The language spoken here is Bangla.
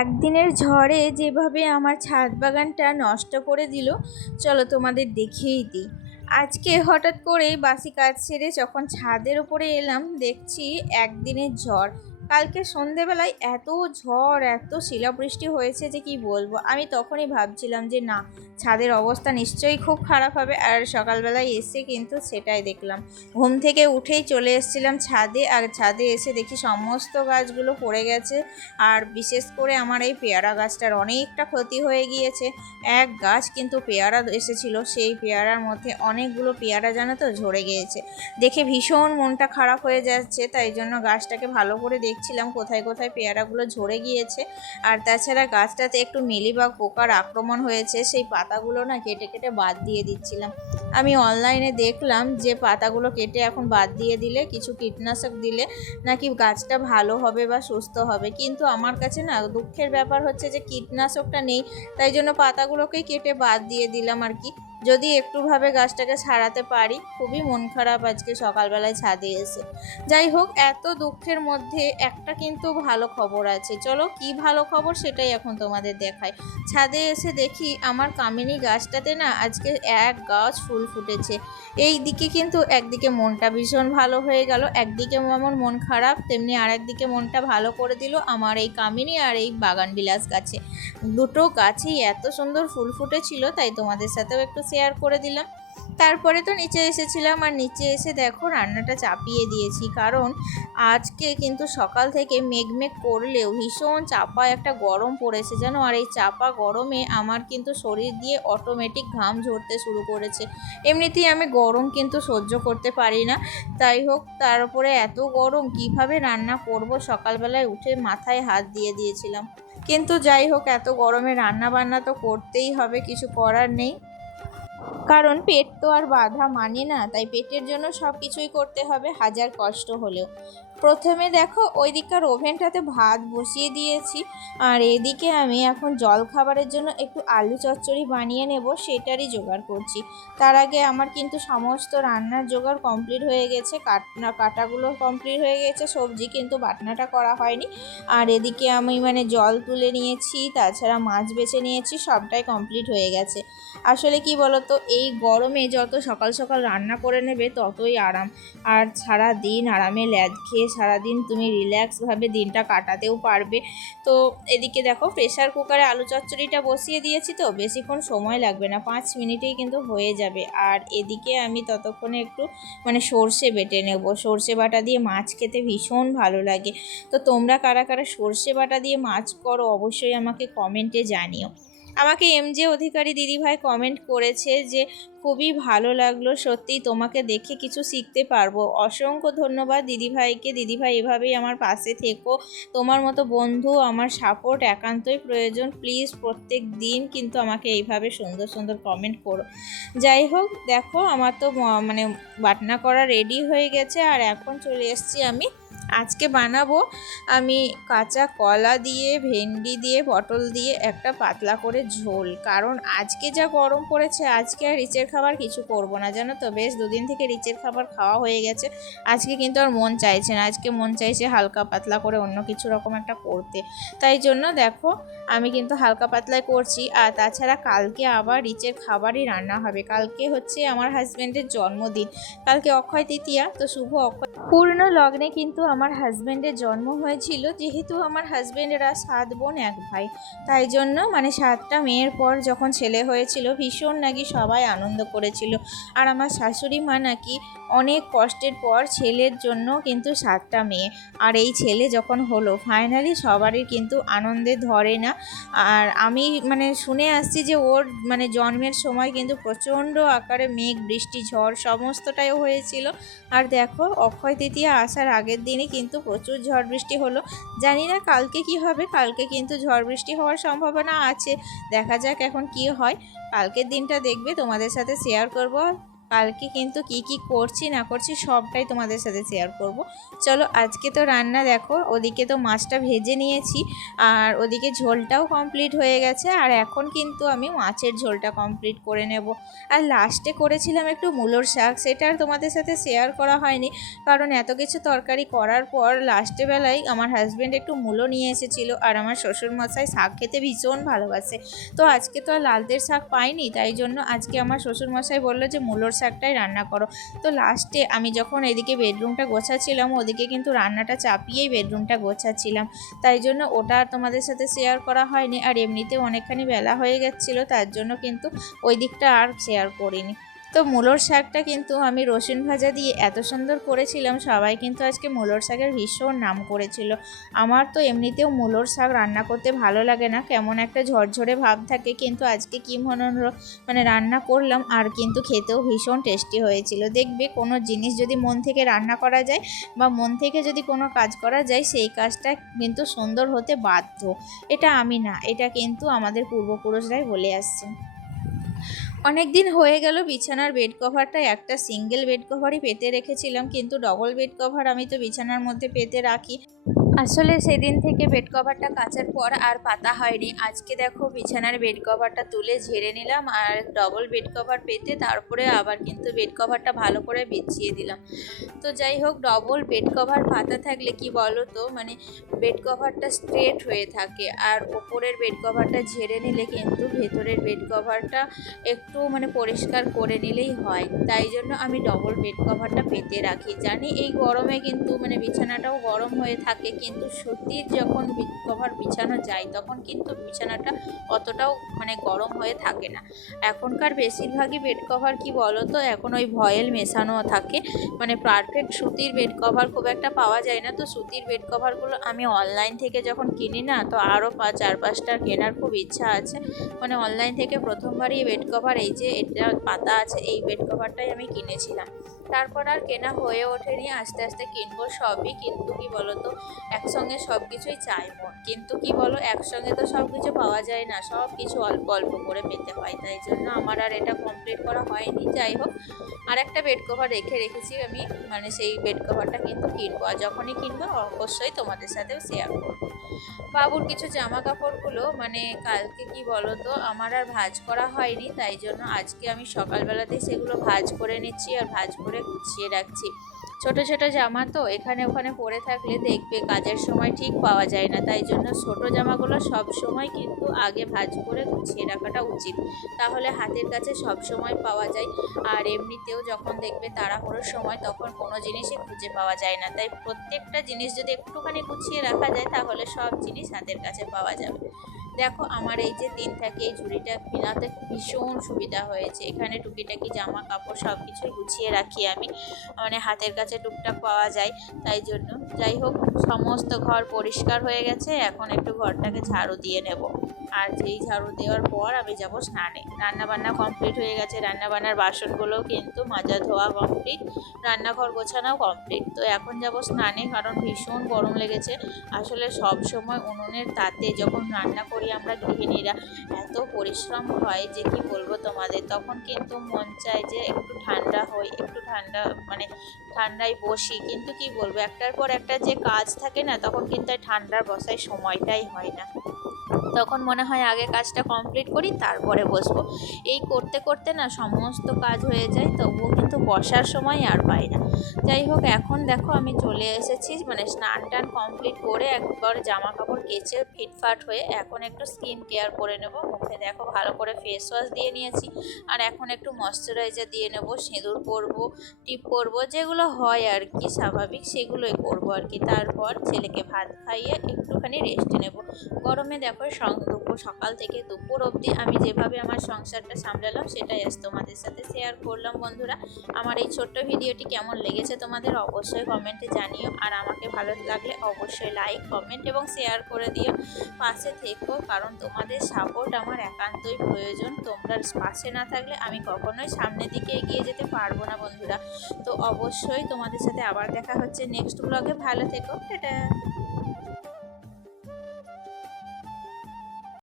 একদিনের ঝড়ে যেভাবে আমার ছাদ বাগানটা নষ্ট করে দিল, চলো তোমাদের দেখিয়েই দিই। আজকে হঠাৎ করেই বাসি কাজ সেরে যখন ছাদের উপরে এলাম, দেখছি একদিনের ঝড়। কালকে সন্ধেবেলায় এত ঝড়, এত শিলাবৃষ্টি হয়েছে যে কি বলবো। আমি তখনই ভাবছিলাম যে না, ছাদের অবস্থা নিশ্চয়ই খুব খারাপ হবে। আর সকালবেলায় এসে কিন্তু সেটাই দেখলাম। ঘুম থেকে উঠেই চলে এসেছিলাম ছাদে, আর ছাদে এসে দেখি সমস্ত গাছগুলো পড়ে গেছে। আর বিশেষ করে আমার এই পেয়ারা গাছটার অনেকটা ক্ষতি হয়ে গিয়েছে। এক গাছ কিন্তু পেয়ারা এসেছিল, সেই পেয়ারার মধ্যে অনেকগুলো পেয়ারা জানো তো ঝরে গিয়েছে। দেখে ভীষণ মনটা খারাপ হয়ে যাচ্ছে, তাই জন্য গাছটাকে ভালো করে দেখছিলাম কোথায় কোথায় পেয়ারাগুলো ঝরে গিয়েছে। আর তাছাড়া গাছটাতে একটু মিলিবাগ পোকার আক্রমণ হয়েছে, সেই পাতাগুলো না কেটে কেটে বাদ দিয়ে দিচ্ছিলাম। আমি অনলাইনে দেখলাম যে পাতাগুলো কেটে এখন বাদ দিয়ে দিলে, কিছু কীটনাশক দিলে নাকি গাছটা ভালো হবে বা সুস্থ হবে। কিন্তু আমার কাছে না দুঃখের ব্যাপার হচ্ছে যে কীটনাশকটা নেই, তাই জন্য পাতাগুলোকেই কেটে বাদ দিয়ে দিলাম আর কি। যদি একটুভাবে গাছটাকে ছাড়াতে পারি। খুবই মন খারাপ আজকে সকালবেলায় ছাদে এসে। যাই হোক, এত দুঃখের মধ্যে একটা কিন্তু ভালো খবর আছে। চলো কি ভালো খবর সেটাই এখন তোমাদের দেখাই। ছাদে এসে দেখি আমার কামিনী গাছটাতে না আজকে এক গাছ ফুল ফুটেছে। এই দিকে কিন্তু একদিকে মনটা ভীষণ ভালো হয়ে গেল, একদিকে আমার মন খারাপ, তেমনি আর একদিকে মনটা ভালো করে দিল আমার এই কামিনী আর এই বাগান বিলাস গাছে। দুটো গাছেই এত সুন্দর ফুল ফুটেছিল, তাই তোমাদের সাথেও একটু শেয়ার করে দিলাম। তারপরে তো নিচে এসেছিলাম, আর নিচে এসে দেখো রান্নাটা চাপিয়ে দিয়েছি, কারণ আজকে কিন্তু সকাল থেকে মেঘমেঘ করলেও ভীষণ চাপা একটা গরম পড়েছে জানো। আর এই চাপা গরমে আমার কিন্তু শরীর দিয়ে অটোমেটিক ঘাম ঝরতে শুরু করেছে। এমনিতেই আমি গরম কিন্তু সহ্য করতে পারি না। তাই হোক, তার উপরে এত গরম কিভাবে রান্না করব, সকালবেলায় উঠে মাথায় হাত দিয়ে দিয়েছিলাম। কিন্তু যাই হোক, এত গরমে রান্না বান্না তো করতেই হবে, কিছু করার নেই। কারণ পেট তো আর বাধা মানে না, তাই পেটের জন্য সব কিছুই করতে হবে, হাজার কষ্ট হলেও। প্রথমে দেখো ওই দিককার ওভেনটাতে ভাত বসিয়ে দিয়েছি, আর এদিকে আমি এখন জল খাবারের জন্য একটু আলু চচ্চড়ি বানিয়ে নেব, সেটারই জোগাড় করছি। তার আগে আমার কিন্তু সমস্ত রান্নার জোগাড় কমপ্লিট হয়ে গেছে, কাটাগুলো কমপ্লিট হয়ে গেছে, সবজি কিন্তু বাটনাটা করা হয়নি। আর এদিকে আমি জল তুলে নিয়েছি, তাছাড়া মাছ বেছে নিয়েছি, সবটাই কমপ্লিট হয়ে গেছে। আসলে কি বলতো, এই গরমে যত সকাল সকাল রান্না করে নেবে ততই আরাম। আর সারা দিন আরামে ল্যাদ খেয়ে সারাদিন তুমি রিল্যাক্সভাবে দিনটা কাটাতেও পারবে। তো এদিকে দেখো প্রেসার কুকারে আলু চচ্চড়িটা বসিয়ে দিয়েছি, তো বেশিক্ষণ সময় লাগবে না, 5 মিনিটেই কিন্তু হয়ে যাবে। আর এদিকে আমি ততক্ষণে একটু সর্ষে বেটে নেব। সর্ষে বাটা দিয়ে মাছ খেতে ভীষণ ভালো লাগে। তো তোমরা কারা কারা সর্ষে বাটা দিয়ে মাছ করো অবশ্যই আমাকে কমেন্টে জানিও। আমাকে এমজে অধিকারী দিদিভাই কমেন্ট করেছে যে খুবই ভালো লাগলো, সত্যি তোমাকে দেখে কিছু শিখতে পারবো। অসংখ্য ধন্যবাদ দিদিভাইকে। দিদিভাই এভাবেই আমার পাশে থেকো, তোমার মতো বন্ধু আমার সাপোর্ট একান্তই প্রয়োজন। প্লিজ প্রত্যেক দিন কিন্তু আমাকে এইভাবে সুন্দর সুন্দর কমেন্ট করো। যাই হোক, দেখো আমার তো বাটনা করা রেডি হয়ে গেছে, আর এখন চলে এসেছি আমি আজকে বানাবো আমি কাঁচা কলা দিয়ে, ভেন্ডি দিয়ে, পটল দিয়ে একটা পাতলা করে ঝোল। কারণ আজকে যা গরম পড়েছে, আজকে আর রিচের খাবার কিছু করব না জানো তো। বেশ দুদিন থেকে রিচের খাবার খাওয়া হয়ে গেছে, আজকে কিন্তু আর মন চাইছে না। আজকে মন চাইছে হালকা পাতলা করে অন্য কিছু রকম একটা করতে। তাই জন্য দেখো আমি কিন্তু হালকা পাতলাই করছি। আর তাছাড়া কালকে আবার রিচের খাবারই রান্না হবে। কালকে হচ্ছে আমার হাজব্যান্ডের জন্মদিন, কালকে অক্ষয় তৃতীয়া, তো শুভ অক্ষয় পূর্ণ লগ্নে কিন্তু আমার হাজব্যান্ডের জন্ম হয়েছিল। যেহেতু আমার হাজব্যান্ডেরা 7 বোন 1 ভাই, তাই জন্য 7টা মেয়ের পর যখন ছেলে হয়েছিল ভীষণ নাকি সবাই আনন্দ করেছিল। আর আমার শাশুড়ি মা নাকি অনেক কষ্টের পর ছেলের জন্য কিন্তু 7টা মেয়ে, আর এই ছেলে যখন হলো ফাইনালি সবারই কিন্তু আনন্দে ধরে না। আর আমি শুনে আসছি যে ওর জন্মের সময় কিন্তু প্রচণ্ড আকারে মেঘ, বৃষ্টি, ঝড় সমস্তটাই হয়েছিল। আর দেখো অক্ষয় তৃতীয়া আসার আগের দিনই কিন্তু প্রচুর ঝড় বৃষ্টি হলো। জানি না কালকে কি হবে, কালকে কিন্তু ঝড় বৃষ্টি হওয়ার সম্ভাবনা আছে। দেখা যাক এখন কি হয়। কালকের দিনটা দেখবে, তোমাদের সাথে শেয়ার করব। কালকে কিন্তু কি কি করছি না করছি সবটাই তোমাদের সাথে শেয়ার করব। চলো আজকে তো রান্না দেখো, ওদিকে তো মাছটা ভেজে নিয়েছি আর ওদিকে ঝোলটাও কমপ্লিট হয়ে গেছে, আর এখন কিন্তু আমি মাছের ঝোলটা কমপ্লিট করে নেব। আর লাস্টে করেছিলাম একটু মূলোর শাক, সেটা আর তোমাদের সাথে শেয়ার করা হয়নি, কারণ এত কিছু তরকারি করার পর লাস্টে বেলায় আমার হাজব্যান্ড একটু মূলো নিয়ে এসেছিলো, আর আমার শ্বশুরমশাই শাক খেতে ভীষণ ভালোবাসে। তো আজকে তো আর লালদের শাক পাইনি, তাই জন্য আজকে আমার শ্বশুরমশাই বললো যে মূলোর শাকটাই রান্না করো। তো লাস্টে আমি যখন এদিকে বেডরুমটা গোছাচ্ছিলাম, ওদিকে কিন্তু রান্নাটা চাপিয়েই বেডরুমটা গোছাচ্ছিলাম, তাই জন্য ওটা আর তোমাদের সাথে শেয়ার করা হয়নি। আর এমনিতে অনেকখানি বেলা হয়ে গেছিলো, তার জন্য কিন্তু ওই দিকটা আর শেয়ার করিনি। তো মূলোর শাকটা কিন্তু আমি রসুন ভাজা দিয়ে এত সুন্দর করেছিলাম, সবাই কিন্তু আজকে মূলোর শাকের ভীষণ নাম করেছিল। আমার তো এমনিতেও মূলোর শাক রান্না করতে ভালো লাগে না, কেমন একটা ঝরঝরে ভাব থাকে, কিন্তু আজকে কি মনে হলো মানে রান্না করলাম, আর কিন্তু খেতেও ভীষণ টেস্টি হয়েছিল। দেখবে কোনো জিনিস যদি মন থেকে রান্না করা যায় বা মন থেকে যদি কোনো কাজ করা যায়, সেই কাজটা কিন্তু সুন্দর হতে বাধ্য। এটা আমি না, এটা কিন্তু আমাদের পূর্বপুরুষরাই বলে আসছে। অনেক দিন হয়ে গেল বিছানার বেড কভারটা একটা সিঙ্গেল বেড কভারই পেতে রেখেছিলাম, কিন্তু ডবল বেড কভার আমি তো বিছানার মধ্যে পেতে রাখি। আসলে সেদিন থেকে বেড কভারটা কাচার পর আর পাতা হয়নি। আজকে দেখো বিছানার বেড কভারটা তুলে ঝেড়ে নিলাম, আর ডবল বেড কভার পেতে তারপরে আবার কিন্তু বেড কভারটা ভালো করে বিছিয়ে দিলাম। তো যাই হোক, ডবল বেড কভার পাতা থাকলে কি বলো তো, মানে বেড কভারটা স্ট্রেট হয়ে থাকে, আর ওপরের বেড কভারটা ঝেড়ে নিলে কিন্তু ভেতরের বেড কভারটা একটু মানে পরিষ্কার করে নিলেই হয়। তাই জন্য আমি ডবল বেড কভারটা পেতে রাখি। জানি এই গরমে কিন্তু মানে বিছানাটাও গরম হয়ে থাকে, কিন্তু সুতির যখন বেড কভার বিছানো যায় তখন কিন্তু বিছানাটা অতটাও মানে গরম হয়ে থাকে না। এখনকার বেশিরভাগই বেড কভার কি বলো তো, এখন ওই ভয়েল মেশানো থাকে, মানে পারফেক্ট সুতির বেড কভার খুব একটা পাওয়া যায় না। তো সুতির বেড কভারগুলো আমি অনলাইন থেকে যখন কিনি না, তো আরও 4-5টা কেনার খুব ইচ্ছা আছে। মানে অনলাইন থেকে প্রথমবারই বেড কভার এই যে এটা পাতা আছে, এই বেড কভারটাই আমি কিনেছিলাম। তারপর আর কেনা হয়ে ওঠেনি, আস্তে আস্তে কিনবো সবই, কিন্তু কি বলো তো একসঙ্গে সব কিছুই চাই মন, কিন্তু কি বলো একসঙ্গে তো সব কিছু পাওয়া যায় না, সব কিছু অল্প অল্প করে পেতে হয়, তাই জন্য আমার আর এটা কমপ্লিট করা হয়নি। যাই হোক, আর একটা বেড কভার রেখেছি আমি, মানে সেই বেড কভারটা কিন্তু কিনবো, আর যখনই কিনবো অবশ্যই তোমাদের সাথেও শেয়ার করবো। বাবুর কিছু জামা কাপড়গুলো মানে কালকে কি বলো তো আমার আর ভাঁজ করা হয়নি, তাই জন্য আজকে আমি সকালবেলাতেই সেগুলো ভাঁজ করে নিচ্ছি আর ভাঁজ করে গুছিয়ে রাখছি। ছোট ছোট জামা তো এখানে ওখানে পরে থাকলে দেখবে কাজের সময় ঠিক পাওয়া যায় না, তাই জন্য ছোট জামাগুলো সব সময় কিন্তু আগে ভাঁজ করে গুছিয়ে রাখাটা উচিত, তাহলে হাতের কাছে সব সময় পাওয়া যায়। আর এমনিতেও যখন দেখবে তাড়াহুড়োর সময় তখন কোনো জিনিসই খুঁজে পাওয়া যায় না, তাই প্রত্যেকটা জিনিস যদি একটুখানি গুছিয়ে রাখা যায় তাহলে সব জিনিস হাতের কাছে পাওয়া যাবে। দেখো আমার এই যে 3 থাকে এই ঝুড়িটা কেনাতে ভীষণ সুবিধা হয়েছে, এখানে টুকিটাকি জামা কাপড় সব কিছুই গুছিয়ে রাখি আমি, মানে হাতের কাছে টুকটাক পাওয়া যায়, তাই জন্য। যাই হোক, সমস্ত ঘর পরিষ্কার হয়ে গেছে, এখন একটু ঘরটাকে ঝাড়ু দিয়ে নেব। আর যেই ঝাড়ু দেওয়ার পর আমি যাব স্নানে। রান্নাবান্না কমপ্লিট হয়ে গেছে, রান্নাবান্নার বাসনগুলোও কিন্তু মাজা ধোয়া কমপ্লিট, রান্নাঘর গোছানোও কমপ্লিট। তো এখন যাব স্নানে, কারণ ভীষণ গরম লেগেছে। আসলে সব সময় উনুনের তাতে যখন রান্না করি আমরা গৃহিণীরা, এত পরিশ্রম হয় যে কি বলবো তোমাদের, তখন কিন্তু মন চায় যে একটু ঠান্ডা হই, একটু ঠান্ডা মানে ঠান্ডায় বসি, কিন্তু কি বলবো একটার পর একটা যে কাজ থাকে না, তখন কিন্তু ঠান্ডার বসায় সময়টাই হয় না, তখন মনে হয় আগে কাজটা কমপ্লিট করি তারপরে বসবো। এই করতে করতে না সমস্ত কাজ হয়ে যায়, তবুও কিন্তু বসার সময় আর পাই না। যাই হোক, এখন দেখো আমি চলে এসেছি, মানে স্নান টান কমপ্লিট করে একবার জামা কাপড় কেচে ফিটফাট হয়ে এখন একটু স্কিন কেয়ার করে নেব। মুখে দেখো ভালো করে ফেস ওয়াশ দিয়ে নিয়েছি, আর এখন একটু ময়শ্চারাইজার দিয়ে নেব, সিঁদুর পরবো, টিপ পরবো, যেগুলো হয় আর কি স্বাভাবিক সেগুলোই করবো আর কি। তারপর ছেলেকে ভাত খাইয়ে একটুখানি রেস্ট নেব। গরমে দেখো সকাল থেকে দুপুর অবধি আমি যেভাবে আমার সংসারটা সামলালাম সেটাই আজ তোমাদের সাথে শেয়ার করলাম। বন্ধুরা, আমার এই ছোট্ট ভিডিওটি কেমন লেগেছে তোমাদের অবশ্যই কমেন্টে জানিও, আর আমাকে ভালো লাগলে অবশ্যই লাইক কমেন্ট এবং শেয়ার করে দিও। পাশে থেকো, কারণ তোমাদের সাপোর্ট আমার একান্তই প্রয়োজন, তোমরা পাশে না থাকলে আমি কখনোই সামনের দিকে এগিয়ে যেতে পারবো না বন্ধুরা। তো অবশ্যই তোমাদের সাথে আবার দেখা হচ্ছে নেক্সট ব্লগে, ভালো থেকো, টাটা।